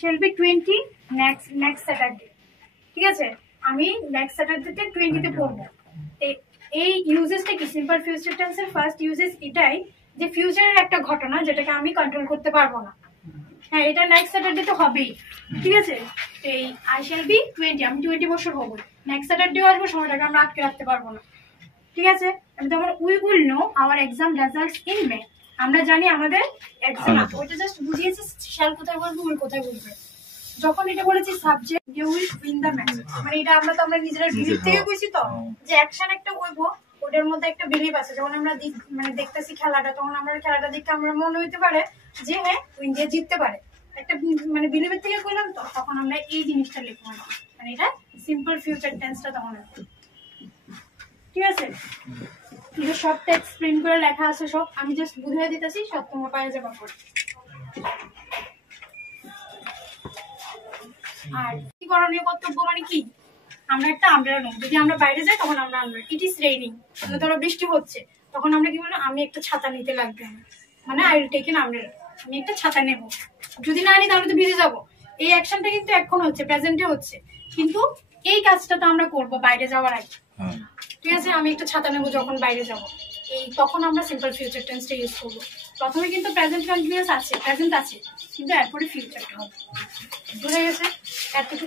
shall be 20 next Saturday, ঠিক আছে? আমি নেক্সট স্যাটারডেতে 20 তে পড়বো। এই ইউজেসটা কি, সিম্পল ফিউচার টেন্সের ফার্স্ট ইউজেস এটাই যে ফিউচারের একটা ঘটনা যেটাকে আমি কন্ট্রোল করতে পারবো না। হ্যাঁ, এটা নেক্সট স্যাটারডেতে হবেই, ঠিক আছে? এই আই শ্যাল বি 20, আমি 20 বছর হবো, নেক্সট স্যাটারডেও আসবো, সময়টাকে আমরা আটকে রাখতে পারবো না, ঠিক আছে? যেমন we will know our exam results in May, আমরা জানি আমাদের এক্সাম, ওইটা জাস্ট বুঝিয়েছে শ্যাল কোথায় বলবে, উইল কোথায় বলবে। যখন এটা বলেছি subject you will win the match, মানে এটা আমরা নিজেরা বিলিভ থেকে কইছি তো, যে অ্যাকশন একটা হইবো, ওটার মধ্যে একটা বিলিভ আছে। যখন আমরা মানে দেখতেছি খেলাটা, তখন আমরা খেলাটা দেখে আমরা মনে হইতে পারে যে হ্যাঁ ইন্ডিয়া জিততে পারে, একটা মানে বিলিভের থেকে কইলাম তো, তখন আমরা এই জিনিসটা লিখবো না, মানে এটা সিম্পল ফিউচার টেন্সটা তখন আছে, ঠিক আছে? এটা সবটা এক্সপ্লেন করে লেখা আছে সব, আমি জাস্ট বুঝিয়ে দিতেছি, সব তোমরা পায়ে যাবা পড়ে। আর কি করণীয় কর্তব্য মানে কি, আমরা একটা আমব্রেলা নেব, যদি আমরা বাইরে যাই তখন আমরা আমব্রেলা, ইট ইজ রেইনিং, ধরো বৃষ্টি হচ্ছে, তখন আমরা কি বলবো, আমি একটা ছাতা নিতে লাগবে, মানে I will take an umbrella, আমি একটা ছাতা নেব। যদি না নিই তাহলে তো ভিজে যাবো। এই অ্যাকশনটা কিন্তু এখন হচ্ছে, প্রেজেন্টে হচ্ছে, কিন্তু এই কাজটা তো আমরা করবো বাইরে যাওয়ার আগে, ঠিক আছে? আমি একটা ছাতা নেবো যখন বাইরে যাবো, এই তখন আমরা সিম্পল ফিউচার টেন্সটা ইউজ করবো। প্রথমে কিন্তু প্রেজেন্ট কন্টিনিউয়াস আছে, প্রেজেন্ট আছে, কিন্তু এরপরে ফিউচারটা হবে, বুঝে গেছে? এতটুকু